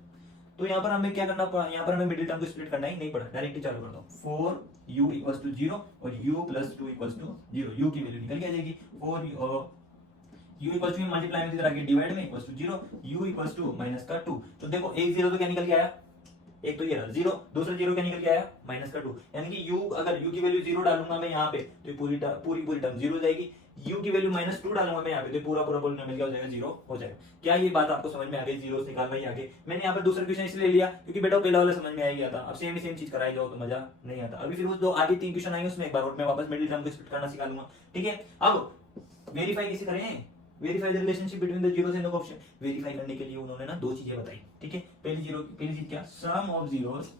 तो यहाँ पर हमें क्या करना पड़ा, यहाँ पर हमें मिडिल टर्म को स्प्लिट करना ही नहीं पड़ा, डायरेक्ट ही चालू कर दो। 4u इक्वल्स टू 0 और u plus 2 equals to 0। u की वैल्यू निकल के आ जाएगी। 4 u इक्वल्स टू मल्टीप्लाई में इधर आगे डिवाइड में equals to 0, u equals to minus का 2। तो देखो एक 0 तो क्या निकल के आया, एक तो ये रहा 0, दूसरा 0 क्या निकल के आया, माइनस का 2। यानी कि u, अगर u की वैल्यू 0 डालूंगा मैं यहाँ पे तो ये पूरी टर्म 0 हो जाएगी। u की वैल्यू -2 डालूंगा मैं यहाँ पे तो पूरा पॉलिनोमियल क्या हो जाएगा, 0 हो जाएगा। क्या ये बात आपको समझ में आ गई? जीरोस निकालना ही आगे। मैंने यहाँ पर दूसरा क्वेश्चन इसलिए लिया क्योंकि बेटा पहला वाला समझ में आ गया था। अब सेम चीज कराई जाओ तो मजा नहीं आता। अभी फिर वो जो आगे 3 क्वेश्चन आएंगे उसमें एक बार और मैं वापस मिडिल टर्म को स्प्लिट करना सिखा दूंगा, ठीक है। अब वेरीफाई कैसे करें, verify the relationship between the zeros and the coefficient. Verify करने के लिए उन्होंने ना दो चीजें बताई, ठीक है। पहली चीज क्या, सम ऑफ जीरोस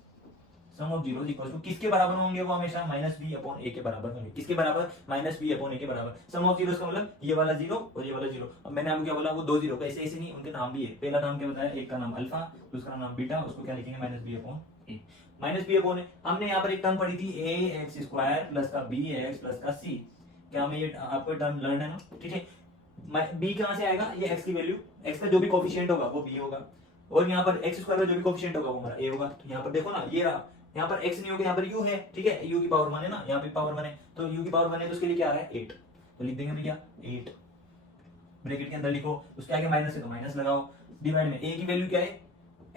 इक्वल टू किसके बराबर होंगे, वो हमेशा -b/a के बराबर होंगे। किसके बराबर, -b/a के बराबर। सम ऑफ जीरोस का मतलब ये वाला 0 और ये वाला 0। अब मैंने आपको क्या बोला, वो दो 0 का ऐसे नहीं, उनके नाम भी है। पहला नाम क्या बताया, एक का नाम अल्फा, दूसरा नाम बीटा, उसको क्या लिखेंगे, -b/a। -b/a हमने यहाँ पर एक टर्म पढ़ी थी ax स्क्वायर प्लस का bx प्लस का c। क्या हमें ये आपको टर्म लर्न है ना, ठीक है। b कहां से आएगा, ये x की वैल्यू, x का जो भी कोफिशिएंट होगा वो b होगा, और यहाँ पर x स्क्वायर का जो भी कोफिशिएंट होगा वो हमारा a होगा। तो यहाँ पर देखो ना, ये रहा, यहाँ पर x नहीं होगा, यहाँ पर u है, ठीक है। u की पावर 1 है ना, यहाँ पे पावर 1 है, तो u की पावर 1 है तो उसके लिए क्या आ रहा है, 8। तो लिख देंगे भैया 8, ब्रैकेट के अंदर लिखो, उसके आगे माइनस है तो माइनस लगाओ, डिवाइड में a की वैल्यू क्या है,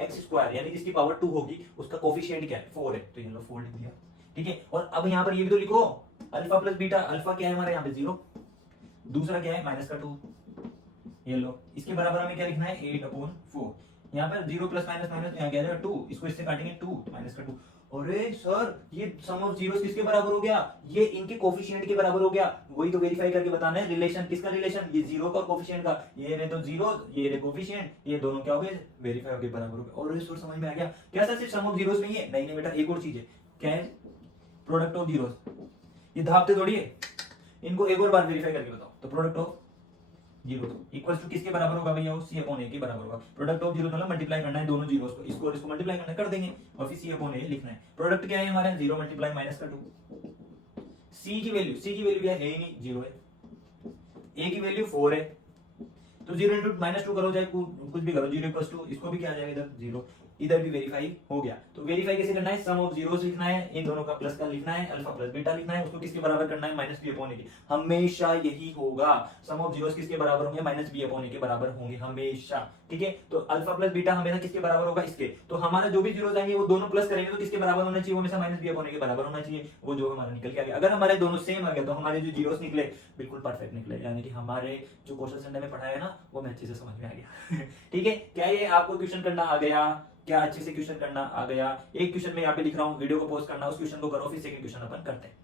x स्क्वायर, यानी जिसकी पावर 2 होगी उसका कोफिशिएंट क्या है, 4 है, तो ये लो 4 लिख दिया, ठीक है। और अब यहाँ पर ये भी तो लिखो, अल्फा प्लस बीटा। अल्फा क्या है हमारे यहाँ पे 0, दूसरा क्या है -2, ये लो। इसके बराबर हमें क्या लिखना है, 8/4। यहाँ पर 0 प्लस माइनस यहाँ क्या जाएगा 2, इसको इससे काटेंगे 2 -2। अरे सर ये सम ऑफ जीरोस किसके बराबर हो गया, ये इनके कोफिशिएंट के बराबर हो गया। वही तो वेरीफाई करके बताना है, रिलेशन किसका, रिलेशन ये 0 का कोफिशिएंट का, ये रे तो 0, ये रे कोफिशिएंट, ये दोनों क्या हो गए, वेरीफाई होके बराबर हो गए। और इस समझ में आ गया क्या सर, सिर्फ सम ऑफ जीरोस नहीं है, नहीं बेटा एक और चीज है, क्या है, प्रोडक्ट ऑफ जीरोस। ये धापते थोड़ी है, इनको एक और बार वेरीफाई करके बताओ। तो product of zero equals to किसके बराबर होगा भैया, c/a के बराबर होगा। प्रोडक्ट ऑफ जीरो मतलब मल्टीप्लाई करना है दोनों जीरोस को, इसको और इसको मल्टीप्लाई करना कर देंगे और फिर c/a लिखना है। प्रोडक्ट क्या है हमारे, 0 मल्टीप्लाई -2। c की वैल्यू क्या है ही नहीं, 0 है। a की वैल्यू 4 है, तो 0 × -2 करो, चाहे कुछ भी करो, 0 इक्वल्स टू इसको भी क्या आ जाएगा इधर 0। इधर भी वेरीफाई हो गया। तो वेरीफाई कैसे करना है, सम ऑफ जीरोस लिखना है, इन दोनों का प्लस का लिखना है, अल्फा प्लस बीटा लिखना है, उसको किसके बराबर करना है, माइनस बी अपॉन ए के। हमेशा यही होगा, सम ऑफ जीरोस किसके बराबर होंगे, माइनस बी अपॉन ए के बराबर होंगे हमेशा, ठीक है। तो अल्फा प्लस बीटा हमेशा किसके बराबर होगा, इसके। तो हमारा जो भी जीरोस आएंगे वो दोनों प्लस करेंगे तो किसके बराबर होना चाहिए, वो हमेशा माइनस बी अपॉन ए के बराबर होना चाहिए, वो जो हमारा निकल के आ गया। अगर हमारे दोनों सेम आ गया तो हमारे जो जीरोस निकले बिल्कुल परफेक्ट निकले, यानी कि हमारे जो क्वेश्चन संडे में पढ़ाया ना वो मैं अच्छे से समझ में आ गया ठीक है। क्या ये आपको क्वेश्चन करना आ गया, क्या अच्छे से क्वेश्चन करना आ गया। एक क्वेश्चन में यहाँ पे लिख रहा हूँ, वीडियो को पॉज करना, उस क्वेश्चन को करो, फिर सेकंड क्वेश्चन अपन करते हैं।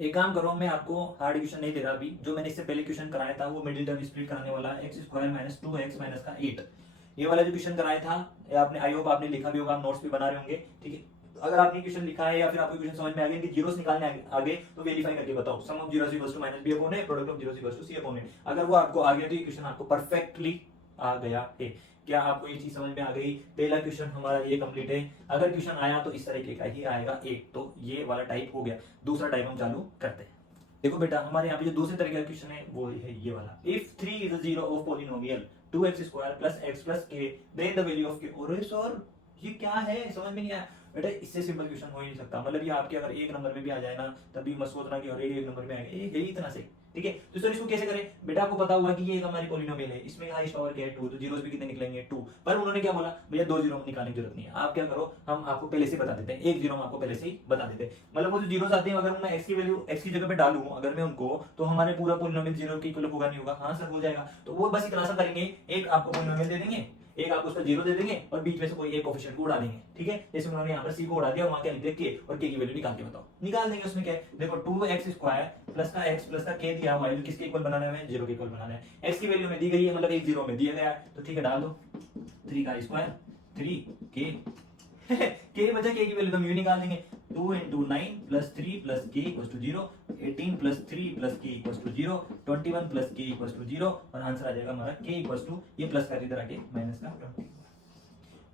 एक काम करो, मैं आपको हार्ड क्वेश्चन नहीं दे रहा अभी, जो मैंने इससे पहले क्वेश्चन कराया था वो मिडिल टर्म स्प्लिट कराने वाला x square minus 2x minus का 8, ये वाला जो क्वेश्चन कराया था आपने, आई होप आपने लिखा भी होगा, नोट्स भी बना रहे होंगे, ठीक है। अगर आपने क्वेश्चन लिखा है या फिर आपको क्वेश्चन समझ में आ गया कि जीरोस निकालने आगे तो वेरीफाई करके बताओ, sum of zeros equals to minus b upon a, product of zeros equals to C upon a. अगर वो आपको आ गया तो ये क्वेश्चन आपको परफेक्टली आ गया है। क्या आपको ये चीज समझ में आ गई। पहला क्वेश्चन हमारा ये कंप्लीट है। अगर क्वेश्चन आया तो इस तरीके का ही आएगा एक, तो ये वाला टाइप हो गया। दूसरा टाइप हम चालू करते हैं। देखो बेटा, हमारे यहाँ पे जो दूसरे तरीके का क्वेश्चन है वो है ये वाला, if 3 is a zero of polynomial 2x square plus x plus k then the value of k। और सर ये क्या है, समझ में नहीं आया बेटा, इससे सिंपल क्वेश्चन हो ही नहीं सकता। मतलब ये आपके अगर एक नंबर में भी आ जाए ना तभी मत सोचना कि अरे एक नंबर में आएगा, ये यही इतना सही, ठीक है। तो सर इसको कैसे करें बेटा, आपको पता होगा कि ये एक हमारी पॉलिनोमियल है, इसमें हाईएस्ट पावर क्या है 2, तो जीरोस भी कितने निकलेंगे 2। पर उन्होंने क्या बोला, भैया 2 जीरो निकालने की जरूरत नहीं है, आप क्या करो, हम आपको पहले से बता देते हैं, एक जीरो हम आपको पहले से ही बता देते हैं। मतलब वो जो जीरोस आते हैं अगर मैं x की वैल्यू x की जगह पे डालूं अगर मैं उनको, तो हमारे पूरा पॉलिनोमियल जीरो के इक्वल होगा नहीं होगा, हाँ सर हो जाएगा। तो वो बस इतना सा करेंगे, एक आपको पॉलिनोमियल दे देंगे, एक आप उसका जीरो दे देंगे और बीच में से कोई एक कोफिशिएंट को उड़ा देंगे, ठीक है। जैसे उन्होंने यहाँ पर सी को उड़ा दिया, वहां क्या लिख दिया के, और के की वैल्यू निकाल के बताओ, निकाल देंगे। उसमें क्या है, देखो 2x स्क्वायर प्लस का x प्लस का k दिया हुआ है, किसके इक्वल बनाना है, जीरो के इक्वल बनाना है। x की वैल्यू में दी गई है, मतलब एक जीरो में दिया गया है, तो ठीक है डाल दो 3 का स्क्वायर 3k k बचा, k की वैल्यू तो हम यूं निकाल देंगे, 2 into 9 plus 3 plus k equals to 0, 18 plus 3 plus k equals to 0, 21 plus k equals to 0, और आंसर आ जाएगा हमारा k equals to, ये प्लस कर इधर आके माइनस का 20।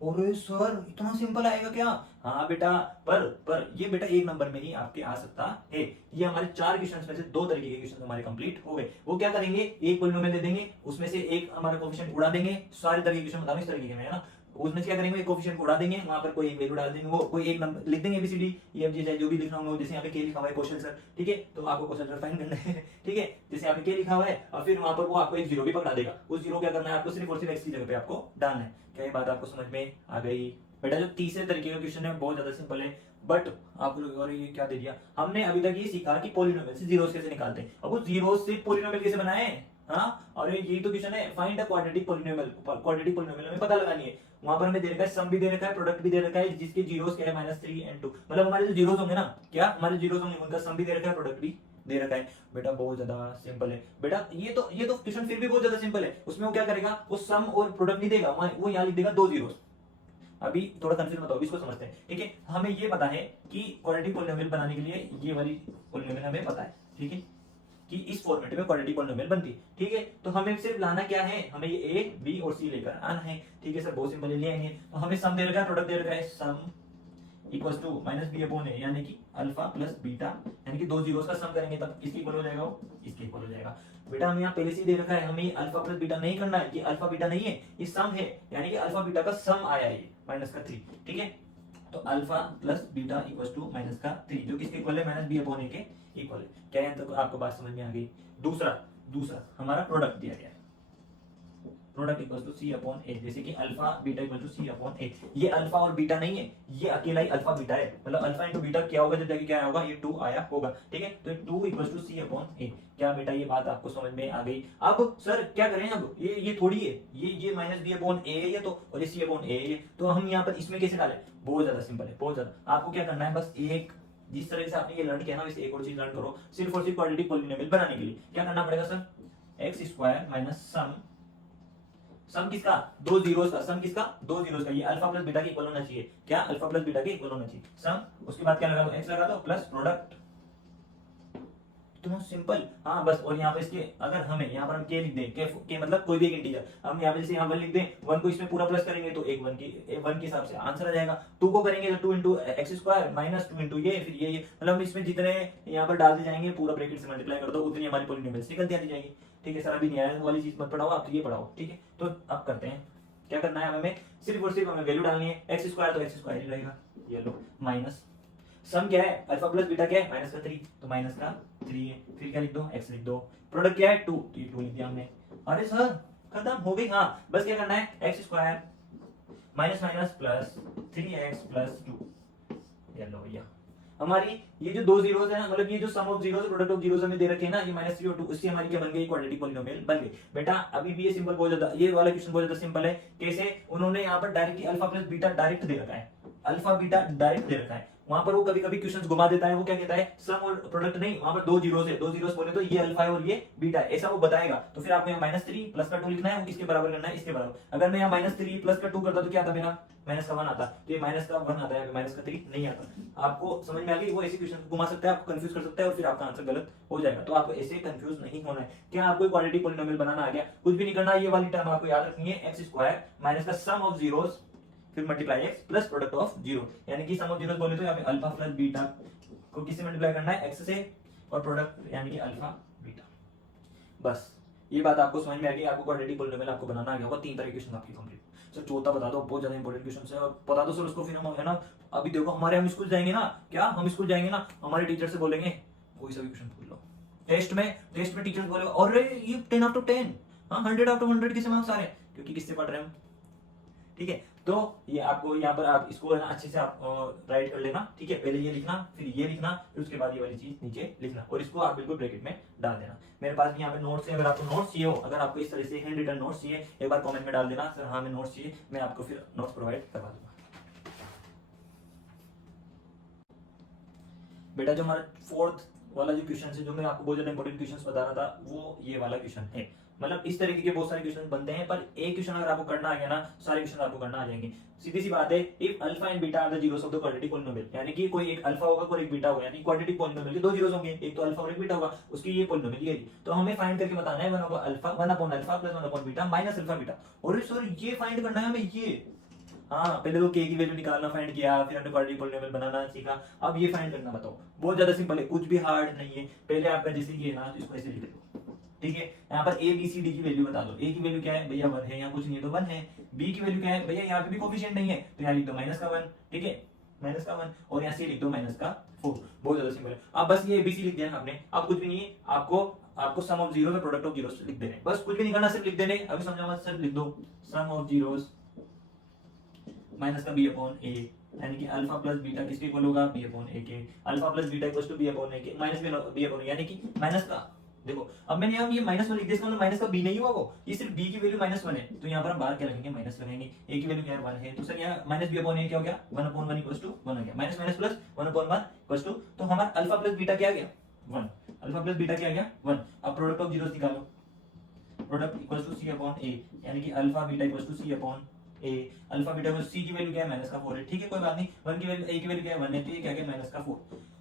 अरे सर इतना सिंपल आएगा क्या, हाँ बेटा, पर ये बेटा एक नंबर में ही आपके आ सकता है। ये हमारे 4 क्वेश्चंस में से 2 तरीके के क्वेश्चन हमारे कंप्लीट हो गए। वो क्या करेंगे, एक पॉलिनोमियल दे देंगे, उसमें से एक हमारा कोएफिशिएंट उड़ा देंगे, सारे तरह के क्वेश्चन बता रहे इस तरीके में है ना, उसमें क्या करेंगे, कोएफिशिएंट को उड़ा देंगे, वहां पर कोई एक वैल्यू डाल देंगे, वो कोई एक नंबर लिख देंगे, एबीसीडी ईएफजी जो भी लिखना होगा, जैसे यहाँ पे के लिखा हुआ है क्वेश्चन सर, ठीक है, तो आपको क्वेश्चन सर फाइंड करना है, ठीक है। जैसे यहाँ पे के लिखा हुआ है और फिर वहां पर वो आपको एक जीरो भी पकड़ा देगा, उस जीरो क्या करना है आपको, सिर्फ और सिर्फ एक्स की जगह पे आपको डालना है। क्या ये बात आपको समझ में आ गई बेटा। जो तीसरे तरीके का क्वेश्चन है बहुत ज्यादा सिंपल है, बट आप लोग और ये क्या दे दिया, हमने अभी तक ये सीखा कि पॉलिनोमियल से जीरोस कैसे निकालते हैं, अब वो जीरोस से पॉलिनोमियल कैसे बनाए, हाँ। और ये तो क्वेश्चन है, find the quadratic polynomial, quadratic polynomial हमें पता लगानी है। वहां पर हमें दे रखा है सम भी दे रखा है, प्रोडक्ट भी दे रखा है, जिसके जीरोस क्या है -3 and 2, मतलब हमारे जो जीरोस होंगे ना, क्या हमारे जीरोस होंगे उनका सम भी दे रखा है, प्रोडक्ट भी दे रखा है। बेटा बहुत ज्यादा सिंपल है बेटा, ये तो क्वेश्चन फिर भी बहुत ज्यादा सिंपल है। उसमें वो क्या करेगा, वो सम और प्रोडक्ट नहीं देगा, वो यहाँ लिख देगा 2 जीरोस। अभी थोड़ा कंफ्यूजन मत हो, इसको समझते हैं, ठीक है। हमें ये पता है कि क्वाड्रेटिक पॉलिनोमियल बनाने के लिए ये वाली पॉलिनोमियल हमें पता है, ठीक है, कि इस फॉर्मेट में क्वाड्रेटिक पॉलिनोमियल बनती है, ठीक है। तो हमें सिर्फ लाना क्या है, हमें ये ए बी और सी लेकर आना है, ठीक है सर, बहुत सिंपल ले आएंगे। तो हमें सम दे रखा है, प्रोडक्ट दे रखा है, sum equals to minus b upon ए, यानी कि अल्फा प्लस बीटा, यानी कि 2 जीरोस का सम करेंगे तब किसके इक्वल हो जाएगा, वो इसके इक्वल हो जाएगा। बेटा हमें यहाँ पहले से दे रखा है, हमें अल्फा प्लस बीटा नहीं करना है, ये अल्फा बीटा नहीं है, ये सम है, यानी कि अल्फा बीटा का सम आया है माइनस का 3, ठीक है। तो alpha plus beta equals to minus का 3, जो किसके इक्वल है, माइनस बी अपॉन ए के इक्वल है। क्या है, तो आपको बात समझ में आ गई। दूसरा हमारा प्रोडक्ट दिया गया है, product equals to C upon a, जैसे कि alpha beta equal to C upon a. ये अल्फा और बीटा नहीं है, ये अकेला ही अल्फा बीटा है, मतलब अल्फा इंटू बीटा क्या होगा, जब जाके क्या होगा, ये 2 आया होगा, ठीक है। तो 2 इक्वल्स टू सी अपॉन ए। क्या बेटा ये बात आपको समझ में आ गई। अब सर क्या करें, अब ये थोड़ी है, ये माइनस बी अपॉन ए है, ये तो, और ये सी अपॉन ए है, तो हम यहाँ पर इसमें कैसे डालें, बहुत ज्यादा सिंपल है, बहुत ज्यादा। आपको क्या करना है, बस एक, जिस तरह से आपने ये लर्न किया ना, वैसे एक और चीज लर्न करो, सिर्फ और सिर्फ क्वाड्रेटिक पॉलिनोमियल बनाने के लिए क्या करना पड़ेगा sir, x square minus sum किसका, 2 जीरोस का, सम किसका, 2 जीरोस का, ये अल्फा प्लस बीटा के इक्वल होना चाहिए, क्या अल्फा प्लस बीटा के इक्वल होना चाहिए, सम, उसके बाद क्या लगा दो, एक्स लगा दो, प्लस प्रोडक्ट, इतना सिंपल, हाँ बस। और यहाँ पे इसके अगर हमें यहाँ पर हम के लिख दें, के मतलब कोई भी एक इंटीजर, हम यहाँ पे जैसे यहाँ 1 लिख दें, 1 को इसमें पूरा प्लस करेंगे तो एक 1 के हिसाब से आंसर आ जाएगा। 2 को करेंगे तो 2 into x square minus 2 into ये, फिर ये मतलब इसमें जितने यहाँ पर डालते जाएंगे पूरा ब्रैकेट से मल्टीप्लाई कर दो, उतनी हमारी पॉलिनोमियल्स निकलती आती जाएगी। ठीक है सर अभी नहीं आया वाली चीज मत पढ़ाओ आप, तो ये पढ़ाओ, ठीक है। तो अब करते हैं, क्या करना है हमें, सिर्फ और सिर्फ हमें वैल्यू डालनी है, एक्स स्क्वायर तो एक्स स्क्वायर ही रहेगा, ये लो माइनस सम क्या है अल्फा प्लस बीटा क्या है माइनस का 3, तो माइनस का 3 है, फिर क्या लिख दो एक्स लिख दो, प्रोडक्ट क्या है 2, तो ये 2 लिख दिया हमने। अरे सर खत्म हो गई, हाँ बस क्या करना है x square minus minus plus 3x plus 2, ये लो भैया हमारी ये जो दो जीरोस है, मतलब ये जो sum of zeros product of zeros हमें दे रखे हैं ना, ये -3 और 2, उससे हमारी क्या बन गई क्वाड्रेटिक पॉलिनोमियल बन गई। बेटा अभी भी ये सिंपल बहुत ज्यादा, ये वाला क्वेश्चन बहुत ज्यादा सिंपल है। कैसे, उन्होंने यहाँ पर directly alpha plus beta direct दे रखा है, अल्फा बीटा डायरेक्ट दे रखा है, वहां पर वो कभी कभी क्वेश्चंस घुमा देता है, वो क्या कहता है सम और प्रोडक्ट नहीं, वहां पर दो जीरोस है, दो जीरोस बोले तो ये अल्फा है और ये बीटा है, ऐसा वो बताएगा। तो फिर आपको यहाँ -3 प्लस का 2 लिखना है, किसके बराबर करना है इसके बराबर। अगर मैं यहाँ -3 प्लस का 2 करता तो क्या आता मेरा माइनस का 1 आता, तो ये माइनस का 1 आता है, माइनस का 3 नहीं आता। आपको समझ में आ गई, वो ऐसे क्वेश्चन को घुमा सकता है, आपको कंफ्यूज कर सकता है और फिर आपका आंसर गलत हो जाएगा। तो आपको ऐसे कंफ्यूज नहीं होना है। क्या आपको क्वाड्रेटिक पॉलिनोमियल बनाना आ गया, कुछ भी नहीं करना, ये वाली टर्म आपको याद रखनी है, एक्स स्क्वायर माइनस का सम ऑफ जीरोस फिर multiply x plus product of zero, यानी कि सम ऑफ जीरोस बोले तो यहाँ पे अल्फा प्लस बीटा को किससे मल्टीप्लाई करना है एक्स से, और प्रोडक्ट यानी कि अल्फा बीटा। बस ये बात आपको समझ में आ गई, आपको क्वाड्रेटिक पॉलिनोमियल आपको बनाना आ गया होगा। 3 तरह के क्वेश्चन आपकी कंप्लीट। सर चौथा बता दो, बहुत ज्यादा इंपॉर्टेंट क्वेश्चन है, और बता दो सर उसको, फिर हम है ना अभी देखो हमारे हम स्कूल जाएंगे ना, क्या हम स्कूल जाएंगे ना, हमारे टीचर से बोलेंगे कोई सा भी क्वेश्चन पूछ लो, टेस्ट में टीचर बोलेगा अरे ये 10 आउट ऑफ 10, हाँ 100 आउट ऑफ 100 किससे मार्क्स आ रहे हैं, क्योंकि किससे पढ़ रहे हैं हम, ठीक है। तो ये आपको यहाँ पर आप इसको है ना अच्छे से आप राइट कर लेना, ठीक है। पहले ये लिखना, फिर ये लिखना, फिर उसके बाद ये वाली चीज नीचे लिखना, और इसको आप बिल्कुल ब्रैकेट में डाल देना। मेरे पास भी यहाँ पे नोट्स है, अगर आपको नोट्स चाहिए हो, अगर आपको इस तरह से हैंड रिटन नोट्स चाहिए, एक बार कमेंट में डाल देना सर हाँ मैं नोट्स चाहिए, मैं आपको फिर नोट्स प्रोवाइड करवा दूंगा। बेटा जो हमारा फोर्थ वाला जो क्वेश्चन है, जो मैं आपको बहुत ज्यादा इंपॉर्टेंट क्वेश्चन बता रहा था, वो ये वाला क्वेश्चन है। मतलब इस तरीके के बहुत सारे क्वेश्चन बनते हैं, पर एक क्वेश्चन अगर आपको करना आ गया ना, सारे क्वेश्चन आपको करना आ जाएंगे। सीधी सी बात है, if alpha and beta are the zeros of the quadratic polynomial, यानी कि कोई एक अल्फा होगा कोई एक बीटा होगा, यानी क्वाड्रेटिक पॉलिनोमियल के दो जीरोस होंगे, एक तो अल्फा और एक बीटा होगा, उसकी ये पॉलिनोमियल ये, तो हमें फाइंड करके बताना है 1 upon alpha 1 upon alpha plus 1 upon beta minus alpha beta. और सर ये फाइंड करना है हमें, ये हाँ पहले तो के की वैल्यू निकालना फाइंड किया, फिर हमने क्वाड्रेटिक पॉलिनोमियल बनाना सीखा, अब ये फाइंड करना बताओ। बहुत ज्यादा सिंपल है, कुछ भी हार्ड नहीं है। पहले आपका जैसे ये ना, इसको ऐसे लिख दो, ठीक है। यहाँ पर ए बी सी डी की वैल्यू बता दो, ए की वैल्यू क्या है भैया 1 है, यहाँ कुछ नहीं है तो 1 है। बी की वैल्यू क्या है भैया, यहाँ पे भी कोफिशिएंट नहीं है, तो यहाँ लिख दो माइनस का 1, ठीक है माइनस का 1, और यहाँ से लिख दो माइनस का 4। बहुत ज्यादा सिंपल है। अब बस ये एबीसी लिख दिया आपने, अब कुछ भी नहीं है, आपको सम ऑफ जीरोस और प्रोडक्ट ऑफ जीरोस लिख देने, बस कुछ भी नहीं करना, सिर्फ लिख देने। अभी समझाऊंगा, सिर्फ लिख दो सम ऑफ जीरोस माइनस का बी अपॉन ए, यानी कि अल्फा प्लस बीटा किसके इक्वल होगा बी अपॉन ए के, alpha plus beta equals to b upon a के माइनस बी अपॉन, यानी कि माइनस का, देखो अब मैंने यहाँ ये -1 लिख दिया, इसका मतलब माइनस का बी नहीं हुआ, वो ये सिर्फ बी की वैल्यू -1 है, तो यहाँ पर हम बाहर क्या लगेंगे माइनस लगाएंगे। ए की वैल्यू क्या है 1 है, तो सर यहाँ माइनस बी अपॉन ए क्या हो गया 1 अपॉन 1 इक्वल्स टू 1 हो गया, minus minus plus 1 upon 1 equals to, तो हमारा अल्फा प्लस बीटा क्या आ गया 1, अल्फा प्लस बीटा क्या आ गया 1। अब प्रोडक्ट ऑफ जीरोस निकालो, product equals to C upon ए, यानी कि alpha beta equals to C upon A, alpha beta में सी की वैल्यू क्या है माइनस का 4 है, ठीक है कोई बात नहीं, 1 की वैल्यू ए की वैल्यू क्या है 1 है, तो ये क्या है माइनस का 4,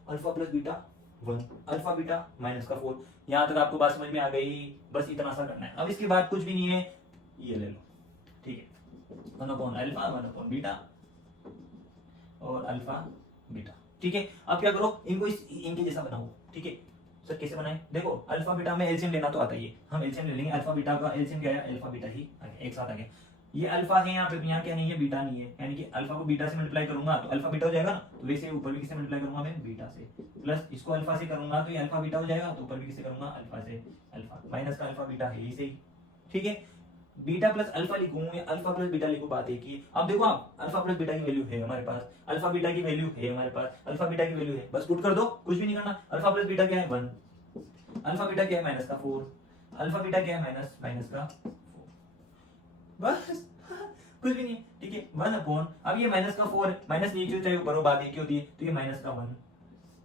alpha plus beta 1, alpha beta minus का 4। यहां तक आपको बात समझ में आ गई, बस इतना सा करना है। अब इसके बाद कुछ भी नहीं है, ये ले लो, ठीक है 1 अपॉन अल्फा 1 अपॉन बीटा और अल्फा बीटा, ठीक है। अब क्या करो, इनको इनके जैसा बनाओ, ठीक है। सर कैसे बनाए, देखो अल्फा बीटा में एलसीएम लेना तो आता ही है, हम एलसीएम ले लेंगे। अल्फा बीटा का एलसीएम क्या है, अल्फा बीटा ही एक साथ आ गया। ये अल्फा है यहाँ पे, यहाँ क्या नहीं है बीटा नहीं है, यानी कि अल्फा को बीटा से मल्टीप्लाई करूंगा तो अल्फा बीटा हो जाएगा ना, तो वैसे ऊपर भी किससे मल्टीप्लाई करूंगा मैं बीटा से, प्लस इसको अल्फा से करूंगा तो ये अल्फा बीटा हो जाएगा, तो ऊपर भी किससे करूंगा अल्फा से, अल्फा माइनस का अल्फा बीटा है इसे ही, ठीक है। बीटा प्लस अल्फा लिखूं या अल्फा प्लस बीटा लिखूं, बात एक ही। अब देखो आप अल्फा प्लस बीटा की वैल्यू है हमारे पास, अल्फा बीटा की वैल्यू है हमारे पास, अल्फा बीटा की वैल्यू है, बस पुट कर दो, कुछ भी नहीं करना। अल्फा प्लस बीटा क्या है 1, अल्फा बीटा क्या है माइनस का 4, अल्फा बीटा क्या है माइनस का 4, बस कुछ भी नहीं है, ठीक है 1 अपॉन, अब ये माइनस का 4 माइनस नीचे चाहे ऊपर हो, बात एक ही होती है, तो ये माइनस का 1,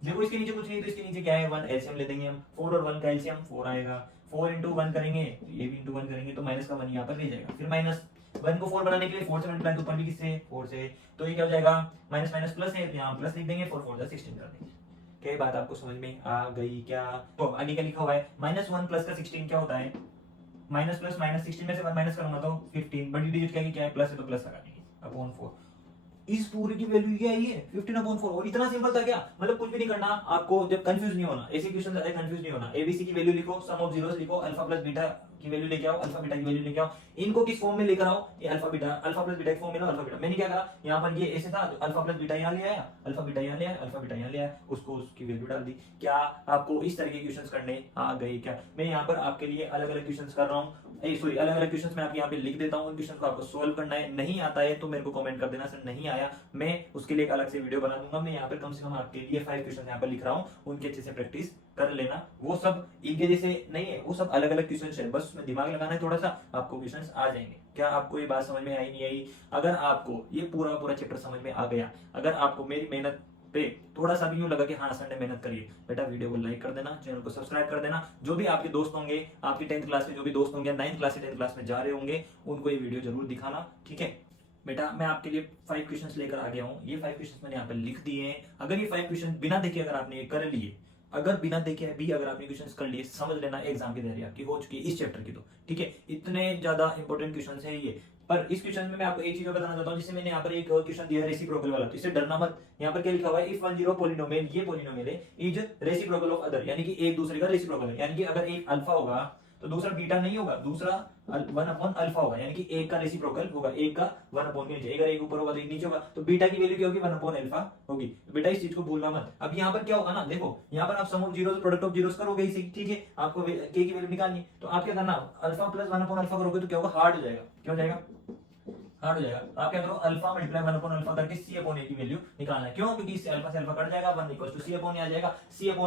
देखो इसके नीचे कुछ नहीं, तो इसके नीचे क्या है 1, एलसीएम ले देंगे हम, 4 और 1 का एलसीएम 4 आएगा, 4 इंटू 1 करेंगे तो ये भी इंटू 1 करेंगे तो माइनस का 1 यहाँ पर रह जाएगा, फिर माइनस 1 को 4 बनाने के लिए 4 से मल्टीप्लाई, तो ऊपर भी किससे 4 से, तो ये क्या हो जाएगा माइनस माइनस प्लस है, तो यहाँ प्लस लिख देंगे, 4 4 जा 16 कर देंगे। क्या बात आपको समझ में आ गई क्या? तो आगे क्या लिखा हुआ है, -1 प्लस का 16 क्या होता है, माइनस प्लस माइनस 16 में से 1 माइनस करूंगा तो 15, बड़ी डिजिट क्या है प्लस है तो प्लस लगा देंगे अपॉन 4, इस पूरे की वैल्यू क्या है 15/4 और इतना सिंपल था क्या, मतलब कुछ भी नहीं करना आपको, जब कंफ्यूज नहीं होना, ऐसे क्वेश्चन ज्यादा कंफ्यूज नहीं होना। एबीसी की वैल्यू लिखो, सम ऑफ जीरोस लिखो, अल्फा प्लस बीटा की वैल्यू लेके आओ, अल्फा बीटा की वैल्यू लेके आओ, इनको किस फॉर्म में लेकर आओ, ये अल्फा प्लस बीटा के फॉर्म में लो, अल्फा बीटा। मैंने क्या करा, यहाँ पर ये ऐसे था तो अल्फा प्लस बीटा यहाँ ले आया, अल्फा बीटा यहाँ ले आया, अल्फा बीटा यहाँ ले आया, उसको उसकी वैल्यू डाल दी। क्या आपको इस तरह के क्वेश्चंस करने आ गए क्या? मैं यहाँ पर आपके लिए अलग अलग क्वेश्चंस कर रहा हूँ, सॉरी अलग अलग क्वेश्चंस मैं आपके यहाँ पे लिख देता हूँ, उन क्वेश्चन को आपको सोल्व करना है। नहीं आता है तो मेरे को कमेंट कर देना, सर नहीं आया, मैं उसके लिए एक अलग से वीडियो बना दूंगा। मैं यहाँ पे कम से कम आपके लिए 5 क्वेश्चन यहाँ पर लिख रहा हूँ, उनके अच्छे से प्रैक्टिस कर लेना। वो सब इनके जैसे नहीं है, वो सब अलग अलग क्वेश्चन है, बस उसमें दिमाग लगाना है थोड़ा सा, आपको क्वेश्चन आ जाएंगे। क्या आपको ये बात समझ में आई नहीं आई? अगर आपको ये पूरा पूरा चैप्टर समझ में आ गया, अगर आपको मेरी मेहनत पे थोड़ा सा भी यूं लगा कि हाँ सर ने मेहनत करी है, बेटा वीडियो को लाइक कर देना, चैनल को सब्सक्राइब कर देना। जो भी आपके दोस्त होंगे, आपकी 10th क्लास में जो भी दोस्त होंगे, 9th क्लास से 10th क्लास में जा रहे होंगे, उनको ये वीडियो जरूर दिखाना, ठीक है बेटा। मैं आपके लिए 5 क्वेश्चंस लेकर आ गया हूँ, ये 5 क्वेश्चंस मैंने यहाँ पे लिख दिए हैं। अगर ये 5 क्वेश्चन बिना देखे अगर आपने ये कर लिए, अगर बिना देखे भी अगर आपने क्वेश्चंस कर लिए, समझ लेना एग्जाम की तैयारी आपकी हो चुकी है इस चैप्टर की, तो ठीक है। इतने ज्यादा इंपॉर्टेंट क्वेश्चंस है ये। पर इस क्वेश्चन में मैं आपको एक चीज बताना चाहता हूँ, जिससे मैंने यहाँ पर एक क्वेश्चन दिया है रेसिप्रोकल वाला, तो इससे डरना मत। यहाँ पर क्या लिखा हुआ है, इफ वन जीरो पॉलिनोमियल, ये पॉलिनोमियल है, इज रेसिप्रोकल ऑफ अदर, यानी कि एक दूसरे का रेसिप्रोकल है। यानी कि अगर एक अल्फा होगा तो दूसरा बीटा नहीं होगा, दूसरा 1/अल्फा होगा, यानी कि एक का रेसिप्रोकल होगा, एक का 1/के नीचे, अगर एक ऊपर होगा तो एक नीचे होगा, तो बीटा की वैल्यू क्या होगी, 1/अल्फा होगी। बेटा इस चीज को भूलना मत। अब यहाँ पर क्या होगा ना, देखो यहाँ पर आप sum of zeros product of zeros करोगे इसी, ठीक है, आपको के की वैल्यू निकालनी है, तो आप क्या करना, अल्फा प्लस 1/अल्फा करोगे तो क्या होगा, हार्ड हो जाएगा। क्या हो जाएगा, हार्ड हो जाएगा। आप क्या करो, अल्फा मल्टीप्लाई 1/अल्फा करके c/a की वैल्यू निकालना है। क्यों? क्योंकि इससे अल्फा से अल्फा कट जाएगा, 1 = c/a आ जाएगा, c/a =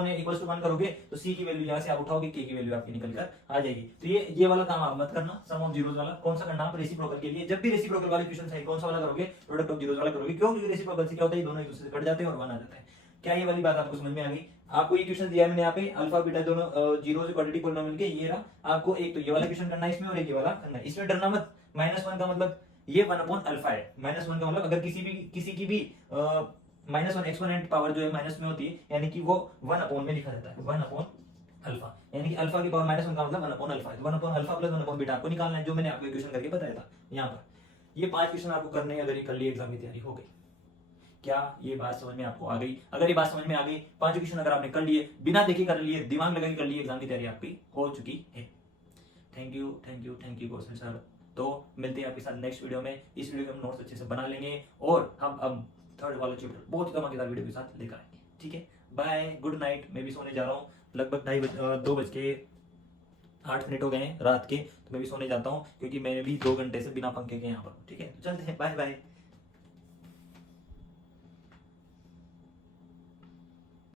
1 करोगे तो c की वैल्यू यहां से आप उठाओगे, k की वैल्यू आपकी निकल कर आ जाएगी। तो ये वाला काम आप मत करना, सम ऑफ जीरोस वाला। कौन सा करना आप, रेसिप्रोकल के लिए। जब भी रेसिप्रोकल वाले क्वेश्चन है, कौन सा वाला करोगे, प्रोडक्ट ऑफ जीरोस वाला करोगे। क्यों? क्योंकि रेसिप्रोकल से क्या होता है, दोनों एक दूसरे से कट जाते हैं और 1 आ जाता है। क्या ये वाली बात आपको समझ में आ गई? आपको ये क्वेश्चन दिया है मैंने यहाँ पे, अल्फा बीटा दोनों जीरो से क्वाड्रेटिक पॉलिनोमियल के, ये रहा। आपको एक तो ये वाला क्वेश्चन करना है इसमें, और एक ये वाला करना है। इसमें डरना मत। -1 का मतलब ये 1/अल्फा है, -1 का मतलब अगर किसी की भी -1 एक्सपोनेंट पावर जो है माइनस में होती है, यानी कि वो 1 में लिखा जाता है, 1/अल्फा, यानी कि अल्फा की पावर -1 का मतलब 1/अल्फा है। 1/अल्फा प्लस 1/बीटा आपको निकालना है, जो मैंने आपको इक्वेशन करके बताया था यहाँ पर। ये 5 क्वेश्चन आपको करने हैं, अगर ये कर लिए एग्जाम की तैयारी हो गई। क्या ये बात समझ में आपको आ गई? अगर ये बात समझ में आ गई, 5 क्वेश्चन अगर आपने कर लिए, बिना देखे कर लिए, दिमाग लगा के कर लिए, एग्जाम की तैयारी आपकी हो चुकी है। Thank you question sir. तो मिलते हैं आपके साथ नेक्स्ट वीडियो में। इस वीडियो के हम नोट्स अच्छे से बना लेंगे और हम अब थर्ड वाला चैप्टर बहुत ही धमाकेदार वीडियो के साथ लेकर आएंगे, ठीक है। Bye, good night. मैं भी सोने जा रहा हूँ, लगभग 2:08 हो गए हैं रात के, तो मैं भी सोने जाता हूँ, क्योंकि मैंने भी 2 घंटे से बिना पंखे के यहाँ पर, ठीक है। चलते हैं, बाय बाय।